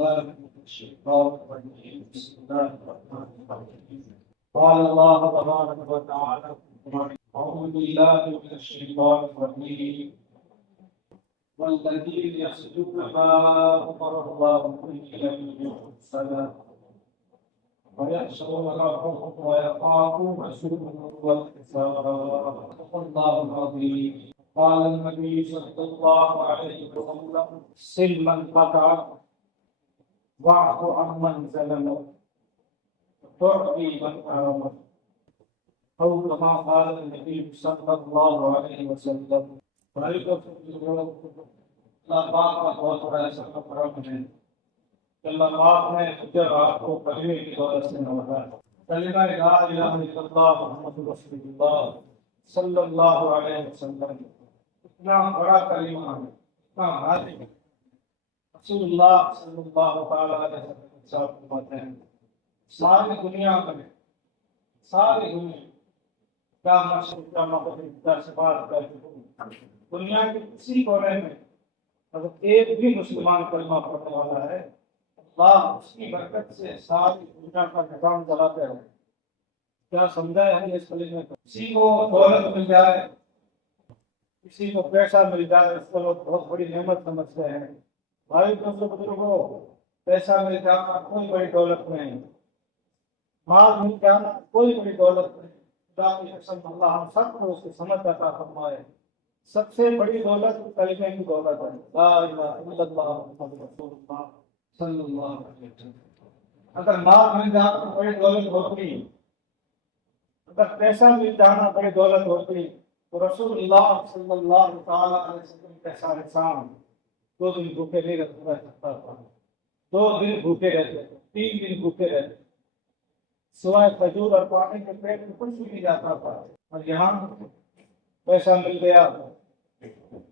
بالله من الشيطان الرجيم بسم الله الرحمن الرحيم قال الله تبارك وتعالى أعوذ بالله من الشيطان الرجيم والذين يصدقون ما أمر الله به أن يوصل ويخشون ربهم ويخافون سوء والحساب الله العظيم قال النبي صلى الله عليه وسلم سل من قطع واعف عن من ظلم تعطي من حرم أو كما قال النبي صلى الله عليه وسلم اللہ پاک کا بہت بڑا ایسا کرم ہے کہ اللہ پاک نے جب آپ کو کلمے کی دولت سے نوازا ہے. کلمہ لا الہ الا اللہ محمد رسول اللہ صلی اللہ علیہ وسلم اتنا بڑا کلمہ ہے، اتنا بھاری ہے. رسول اللہ صلی اللہ تعالی علیہ وسلم صاحب فرماتے ہیں ساری دنیا میں ساری دنیا کیا مشہور کیا محبت کیا صفات کیا دنیا کے کسی کونے میں اگر ایک بھی مسلمان کلمہ پڑھنے والا ہے اللہ اس کی برکت سے ساری دنیا کا نظام چلاتے ہیں. کیا سمجھا ہے اس کلمے کو؟ کسی کو دولت مل جائے، کسی کو پیسہ مل جائے، اس کو لوگ بہت بڑی نعمت سمجھتے ہیں. بھائی دوستوں بزرگوں، پیسہ مل جانا کوئی بڑی دولت نہیں، مال مل جانا کوئی بڑی دولت نہیں. خدا کی قسم اللہ ہم سب کو اس کی سمجھ عطا فرمائے. سب سے بڑی دولت کلمے کی دولت ہے، لا الہ الا اللہ محمد رسول اللہ صلی اللہ علیہ وسلم. اگر مال مل جانا تو بڑی دولت ہوتی، اگر پیسہ مل جانا بڑی دولت ہوتی تو رسول اللہ صلی اللہ تعالی علیہ وسلم کے سارے انسان 2 دن بھوکے نہیں رہ سکتا تھا. 2 دن بھوکے رہتے تھے، 3 دن بھوکے رہتے، سوائے کھجور اور پانی کے پیٹ میں کچھ بھی نہیں جاتا تھا. اور یہاں پیسہ مل گیا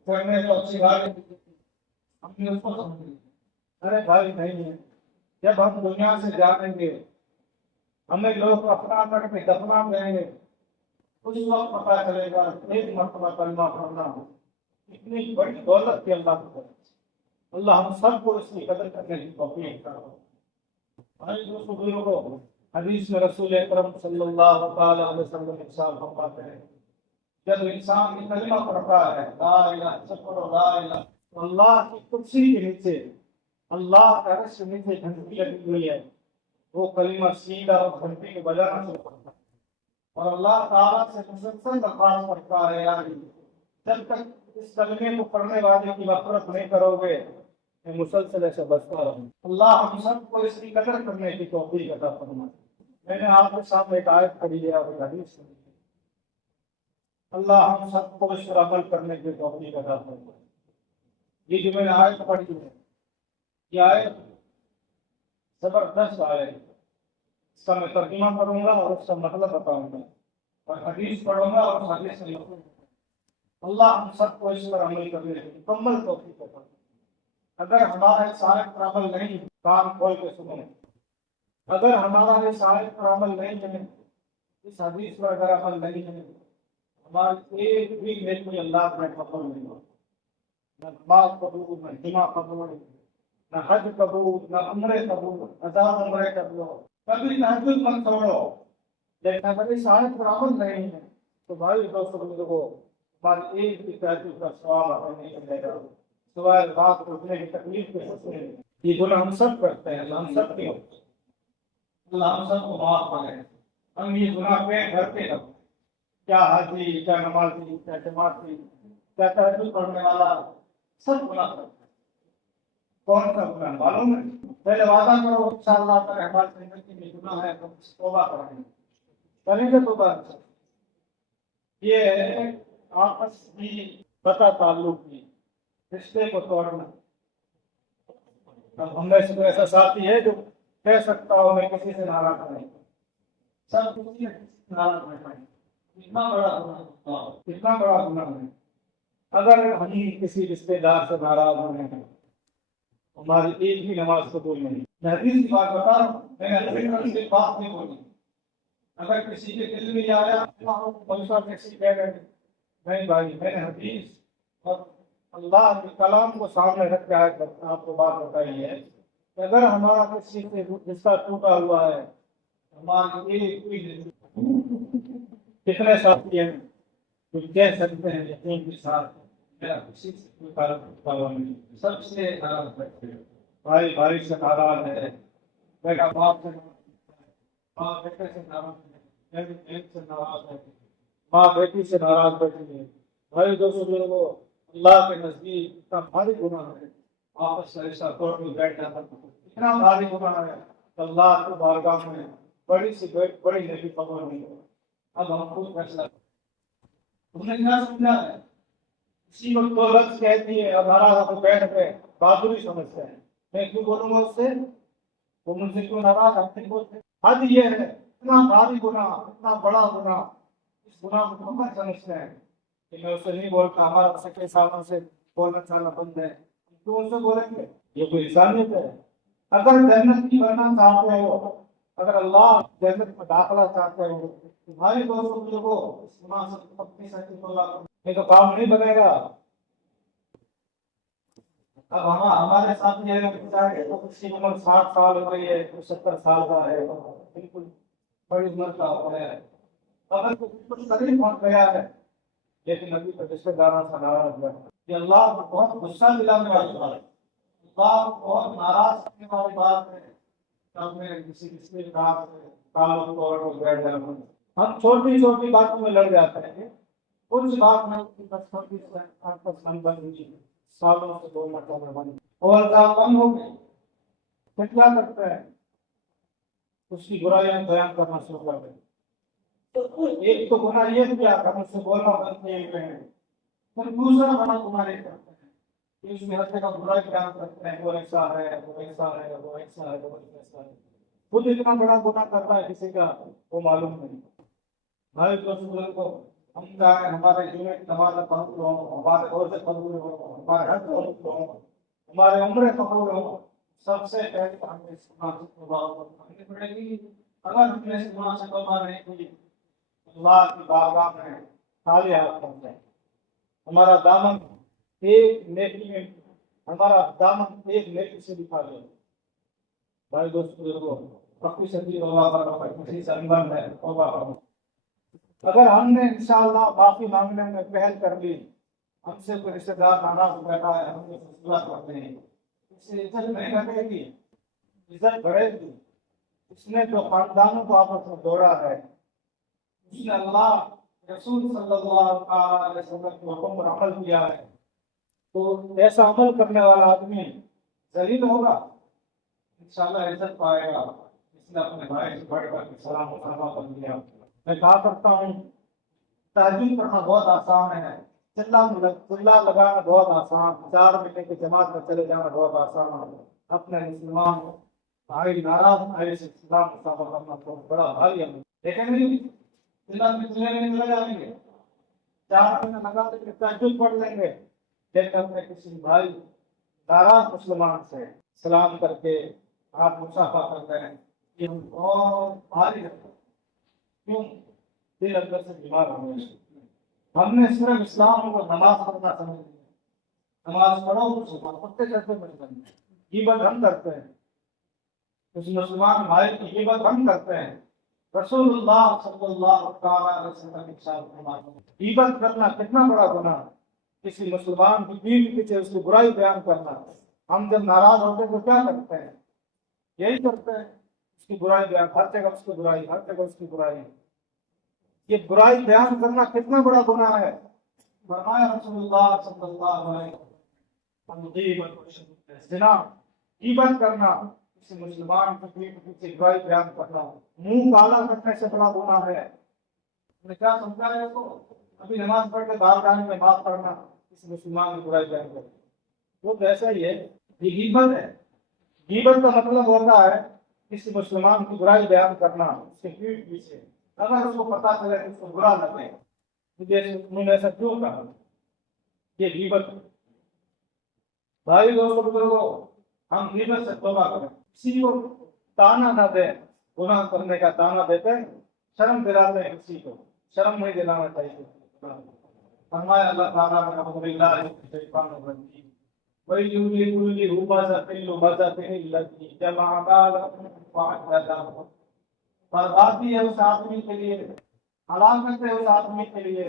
کرنے تو اچھی بات ہے، ہم نے اس کو سمجھ. ارے بھائی نہیں ہے، جب ہم دنیا سے جانیں گے ہمیں لوگ اپنا کر کے دفنا دیں گے اس وقت پتا چلے گا ایک مرتبہ کلمہ پڑھنا اتنی بڑی دولت کی اللہ کو. اللہ ہم سب کو اس کی قدر کرنے کی توفیق کرو. بھائی دوستوں بزرگوں، حدیث میں رسول اکرم صلی اللہ تعالی علیہ وسلم ارشاد فرماتے ہیں جب انسان یہ کلمہ پڑھتا ہے لا الہ الا اللہ، تو اللہ کی کرسی کے نیچے، اللہ کا عرش کے نیچے گھنٹی لگی ہوئی ہے. وہ کلمہ سیدھا اور گھنٹی کے بجانا شروع کرتا ہے اور اللہ تعالیٰ سے مسلسل درخواست کرتا ہے یار جب تک اس کلمے کو پڑھنے والے کی مغفرت نہیں کرو گے میں مسلسل ایسے بچتا رہوں. اللہ ہم سب کو اس کی قدر کرنے کی توفیق عطا فرمائے. میں نے آپ کے سامنے ایک آیت پڑھی ہے اور حدیث سنی. اللہ ہم سب کو اس پر عمل کرنے کی توفیق عطا فرمائے. یہ جو میں نے آیت پڑھی ہے یہ آیت زبردست آیت ہے. اس کا میں ترجمہ کروں گا اور اس کا مطلب بتاؤں گا اور حدیث پڑھوں گا اور حدیث سے لکھوں گا. اللہ ہم سب کو اس پر عمل کرنے کی مکمل توفیق عطا فرمائے. اگر ہمارا اس آیت پر عمل نہیں، کان کھول کے سنیں، اگر ہمارا اس آیت پر عمل نہیں ہے، اس حدیث پر اگر عمل نہیں ہے، ہماری ایک بھی نیکی اللہ میں قبول نہیں ہوگی. نہ نماز قبول، نہ جمعہ قبول، نہ حج قبول، نہ عمرے قبول، 1000 عمرے قبول. کبھی تہجد مت چھوڑو، لیکن اگر اس آیت پر عمل نہیں ہے تو بھائی دوستوں بزرگوں ہماری ایک بھی تہجد کا ثواب ہمیں نہیں ملے گا سوائے رات کو اٹھنے کی تکلیف کے سکتے. یہ گناہ ہم سب کرتے ہیں، ہم سب کی ہوتے ہیں. اللہ ہم سب کو معاف کرے. ہم یہ گناہ پہ کرتے رہو، کیا حاجی، کیا نمازی، کیا جماعتی، کیا تہجد پڑھنے والا، سب گناہ کرتے ہیں. کون سا گناہ معلوم ہے؟ پہلے وعدہ کرو انشاءاللہ تعالی ہماری زندگی میں گناہ ہے ہم توبہ کریں گے، کریں گے توبہ. یہ آپس کی قطع تعلق کی رشتے کو توڑنا. اب ہم میں سے کوئی ایسا ساتھی ہے جو کہہ سکتا ہو میں کسی سے ناراض نہیں، سب کسی سے ناراض نہیں پائیں. اتنا بڑا گناہ، اتنا بڑا گناہ ہے. اگر ہم کسی رشتے دار سے ناراض ہونے ہیں ہماری ایک بھی نماز قبول نہیں. میں حدیث کی بات بتا رہا ہوں، میں نے نبی سے بات نہیں بولی. اگر کسی کے دل میں آیا پیسہ کسی کہہ گئے نہیں بھائی، میں نے حدیث اور اللہ کے کلام کو سامنے رکھ کے آپ کو بات بتائی ہے اگر ہمارا کسی سے رشتہ ٹوٹا ہوا ہے، ہماری ایک کتنے ساتھی ہیں تو کہہ سکتے ہیں یقین کے ساتھ میرا کسی سے کوئی تعلق نہیں، سب سے ناراض رکھتے ہیں، بھائی بھائی سے ناراض ہے، بیٹا باپ سے ناراض ہے، باپ بیٹے سے ناراض ہے، بیٹی بہن سے ناراض ہے، ماں بیٹی سے ناراض بیٹھی ہے۔ بھائی دوستوں کو اللہ کے نزدیک اتنا بھاری گناہ ہے، آپس میں ایسا توڑ کے بیٹھ جاتا اتنا بھاری گناہ ہے کہ اللہ کی بارگاہ میں بڑی سی بڑی نیکی قبول نہیں ہے۔ اب ہم خود فیصلہ تم نے کیا سمجھا ہے؟ اسی وقت تو لفظ کہتی ہے ہمارا تو بیٹھ پہ بہادری سمجھتے ہیں، میں کیوں بولوں گا اس سے؟ وہ مجھ سے کیوں ناراض ہم سے بولتے؟ حد یہ ہے اتنا بھاری گناہ، اتنا بڑا گناہ، اس گناہ کو کم سمجھتے ہیں کہ میں اسے نہیں بولتا، ہمارا سکے سالوں سے بولنا چالنا بند ہے، کیوں ان سے بولیں گے؟ یہ کوئی انسانیت ہے؟ اگر جنت کی بننا چاہتے ہو، اگر اللہ جنت میں داخلہ چاہتے ہو، تمہاری دوستوں کو اس گناہ سے اپنی سچی توبہ کرو، یہ تو کام نہیں بنے گا۔ اب ہمارے ساتھ یہ ہے تو کسی عمر 60 سال ہو گئی ہے، کوئی 70 سال کا ہے، بالکل بڑی عمر کا ہو گیا ہے، اگر کوئی بالکل قریب پہنچ گیا ہے لیکن ابھی تک رشتے داروں سے ناراض ہے، یہ اللہ کو بہت غصہ دلانے والی بات ہے، اللہ کو بہت ناراض کرنے والی بات ہے کہ ہم نے کسی رشتے دار سے تعلق توڑ کر بیٹھ جانا۔ ہم چھوٹی چھوٹی باتوں میں لڑ جاتے ہیں، کچھ بات میں بس چھوٹی سی آپس میں بن گئی، سالوں سے 2 مرتبہ بن گئی اور کام ہو گئی، پھر کیا کرتا ہے؟ اس کی برائیاں بیان کرنا شروع کر دیں۔ ایک تو گناہ یہ کیا کہ ہم سے بولنا بند کیے ہوئے ہیں، پھر دوسرا بڑا گناہ یہ کرتے ہیں کہ اس میں ہر جگہ برائی بیان کرتے ہیں، وہ ایسا ہے، وہ ایسا ہے، وہ ایسا ہے، وہ ایسا ہے، خود اتنا بڑا گناہ کرتا ہے کسی کا وہ معلوم نہیں۔ بھائی دوستوں کو ہم چاہیں ہمارے یونٹ نماز قبول ہوں، ہمارے روزے قبول ہوں، ہمارے حج قبول ہوں، ہمارے عمرے قبول ہوں، سب سے پہلے ہمیں اس گناہ سے توبہ کرنی پڑے گی۔ اگر ہم نے اس گناہ سے توبہ نہیں کی، اللہ کی بارگاہ میں خالی ہاتھ پہنچ جائیں، ہمارا دامن ایک نیکی میں، ہمارا دامن ایک نیکی سے دکھا دے۔ بھائی دوستوں کو پکی سچی توبہ کرو، کسی سے انبن ہے توبہ کرو۔ اگر ہم نے انشاءاللہ معافی مانگنے میں پہل کر لی، ہم سے کوئی رشتے دار ناراض بیٹھا ہے، ہم نے فیصلہ کرتے ہیں، اس سے عزت نہیں گھٹے گی، عزت بڑھے گی۔ اس نے جو خاندانوں کو آپس میں جوڑا ہے، اس نے اللہ رسول صلی اللہ علیہ وسلم کے حکم پر عمل کیا ہے، تو ایسا عمل کرنے والا آدمی ذلیل ہوگا، انشاءاللہ عزت پائے گا۔ اس نے اپنے بھائی سے بڑھ کر سلام و سلام کر دیا۔ میں کہا کرتا ہوں تہجد پڑھنا بہت آسان ہے، چلا لگانا بہت آسان، 4 مہینے کی جماعت میں چلے جانا بہت آسان ہے، اپنے مسلمان بھائی ناراض بھائی سے سلام مسافہ کرنا بہت بڑا بھاری ہے، لیکن نہیں چلا میں چلے جائیں گے، 4 مہینے لگا کے تہجد پڑھ لیں گے، لیکن اپنے کسی بھائی ناراض مسلمان سے سلام کر کے آپ مسافہ کرتے ہیں، یہ بہت بھاری ہے۔ کیوں؟ دل اندر سے بیمار ہونے سے ہم نے صرف اسلام کو نماز پڑھنا سمجھ لیا، نماز پڑھو پڑھتے چلتے بنتے غیبت ہم کرتے ہیں، اس مسلمان بھائی کی غیبت ہم کرتے ہیں۔ رسول اللہ صلی اللہ علیہ وسلم کے ساتھ غیبت کرنا کتنا بڑا گناہ ہے، کسی مسلمان کی بیوی کے پیچھے اس کی برائی بیان کرنا۔ ہم جب ناراض ہوتے ہیں تو کیا کرتے ہیں؟ یہی کرتے ہیں، اس کی برائی بیان، ہر جگہ اس کی برائی، ہر جگہ اس کی برائی۔ یہ برائی بیان کرنا کتنا بڑا گناہ ہے؟ فرمایا رسول اللہ صلی اللہ علیہ وسلم زنا، غیبت کرنا، کسی مسلمان کی پیچھے برائی بیان کرنا، منہ کالا کرنے سے بڑا گناہ ہے۔ نے کیا سمجھایا اس کو؟ ابھی نماز پڑھ کے باہر جانے میں بات کرنا، کسی مسلمان کی برائی بیان کرنا، وہ ایسا ہی ہے، یہ غیبت ہے۔ غیبت کا مطلب ہوتا ہے کسی مسلمان کی برائی بیان کرنا، اس کے پیٹھ پیچھے، اگر اس کو پتا چلے اس کو برا لگے، مجھے انہوں نے ایسا کیوں کہا، یہ غیبت ہے۔ بھائی دوستوں ہم غیبت سے توبہ کریں، کسی کو تانا نہ دیں، گناہ کرنے کا تانا دیتے ہیں، شرم دلاتے ہیں، کسی کو شرم نہیں دلانا چاہیے۔ فرمایا اللہ تعالیٰ نے اعوذ باللہ من الشیطان الرجیم وَيْلٌ لِكُلِّ هُمَزَةٍ لُمَزَةٍ الَّذِي جَمَعَ مَالًا وَعَدَّدَهُ. بربادی ہے اس آدمی کے لیے، ہلاکت ہے اس آدمی کے لیے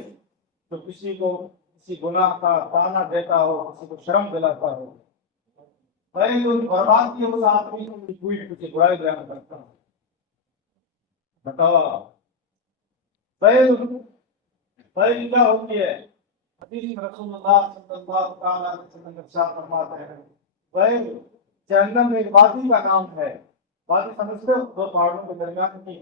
جو کسی کو کسی گناہ کا تانا دیتا ہو، کسی کو شرم دلاتا ہو. بربادی ہے اس آدمی کو کوئی کسی برائی بیان کرتا ہو. بتاؤ فیل کیا ہوتی ہے؟ حدیث میں رسول اللہ صلی اللہ علیہ وسلم ارشاد فرماتے ہیں فیل جہنم ایک وادی کا نام ہے. وادی سمجھتے ہو؟ دو پہاڑوں کے درمیان کی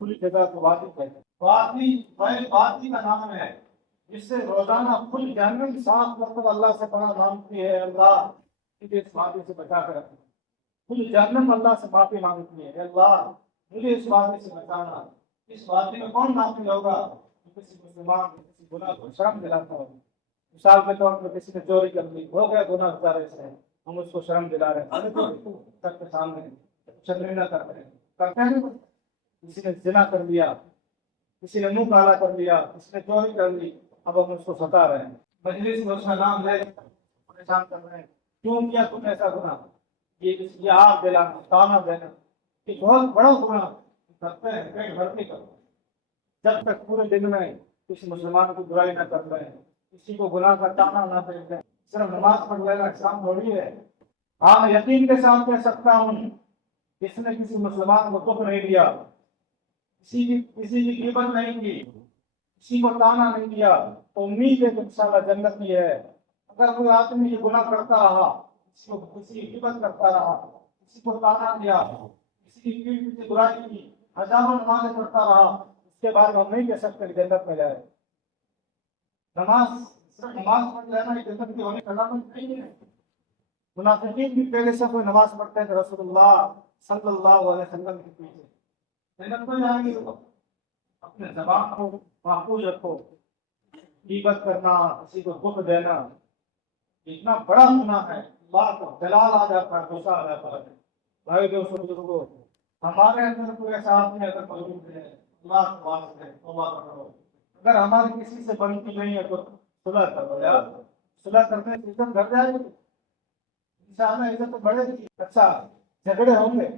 کھلی جگہ کو وادی کہتے ہیں. وادی کا نام ہے جس سے روزانہ کھل جہنم 7 مرتبہ اللہ سے پناہ مانگتی ہے، اللہ مجھے اس وادی سے بچا کر رکھنا. کھل جہنم اللہ سے معافی مانگتی ہے، اللہ مجھے اس وادی سے بچانا. اس وادی میں کون داخل ہوگا؟ کسی مسلمان کسی گناہ کو شرم دلاتا ہو. مثال کے طور پر کسی نے چوری کر لی، ہو گیا گناہ گزارے سے، ہم اس کو شرم دلا رہے ہیں سب کے سامنے شرمندہ نہ کرتے ہیں. کسی نے زنا کر لیا، کسی نے منہ کالا کر لیا، کسی نے چوری کر لی، اب ہم اس کو ستا رہے ہیں، مجلس میں اس کا نام لے پریشان کر رہے ہیں. کیوں کیا تم ایسا گناہ؟ یہ آگ دلانا، تانا دینا، یہ بہت بڑا گناہ کرتے ہیں. پیٹ بھر کے کرتے ہیں. جب تک پورے دن میں کسی مسلمان کو برائی نہ کر رہے ہیں، کسی کو گناہ کا تانا نہ دے رہے ہیں، صرف نماز پڑھ لینا احسان تھوڑی ہے. ہاں میں یقین کے ساتھ کہہ سکتا ہوں جس نے کسی مسلمان کو دکھ نہیں دیا، کسی کی غیبت نہیں کی، کسی کو تانا نہیں دیا، تو امید ہے کہ انشاءاللہ جنت میں ہے. اگر کوئی آدمی یہ گناہ کرتا رہا، کسی کی غیبت کرتا رہا، کسی کو تانا دیا، کسی کی برائی کی، ہزاروں نمازیں پڑھتا رہا، اس کے بعد ہم نہیں کہہ سکتے کہ جنت میں جائے. نماز صرف نماز پڑھ لینا یہ جنت کی ہونے کا علامت نہیں ہے. منافقین بھی پہلے سے کوئی نماز پڑھتے ہیں رسول اللہ صلی اللہ علیہ وسلم کے پیچھے. جنت میں جائیں گے تو اپنے زبان کو محفوظ رکھو. غیبت کرنا، کسی کو دکھ دینا اتنا بڑا گناہ ہے، اللہ کو جلال آ جاتا ہے، غصہ آ جاتا ہے. بھائی دوستو، ہمارے اندر کوئی ایسا آدمی اگر موجود ہے، اللہ کو واسطے توبہ کرو. اگر ہماری کسی سے بنتی نہیں ہے تو صلح کرو یار. صلح کرنے سے عزت گھٹ جائے گی، انشاءاللہ عزت تو بڑھے گی. اچھا جھگڑے ہوں گے،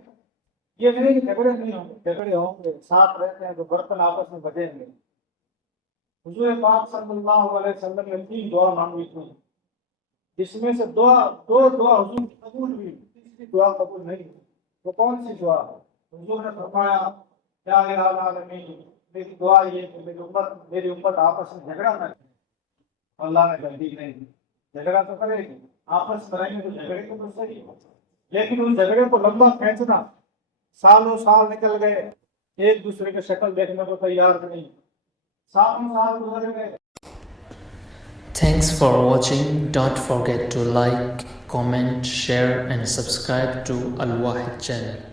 یہ نہیں کہ جھگڑے نہیں ہوں گے، جھگڑے ہوں گے، ساتھ رہتے ہیں تو برتن آپس میں بجیں گے. حضور پاک صلی اللہ علیہ وسلم نے 3 دعا مانگی تھی، جس میں سے دو دعا حضور کی قبول ہوئی، تیسری دعا قبول نہیں ہوئی. وہ کون سی دعا؟ حضور نے فرمایا یا الہ العالمین، میری دعا یہ کہ میری امت آپس میں جھگڑا نہ کرے. اللہ نے جلدی نہیں دی. جھگڑا تو کرے گی، آپس کریں گے تو جھگڑے کو تو صحیح، لیکن اس جھگڑے کو لمبا کھینچنا، سالوں سال نکل گئے، ایک دوسرے کی شکل دیکھنے کو تیار نہیں، سالوں سال گزر گئے. Thanks for watching. Don't forget to like, comment, share and subscribe to Al Wahid channel.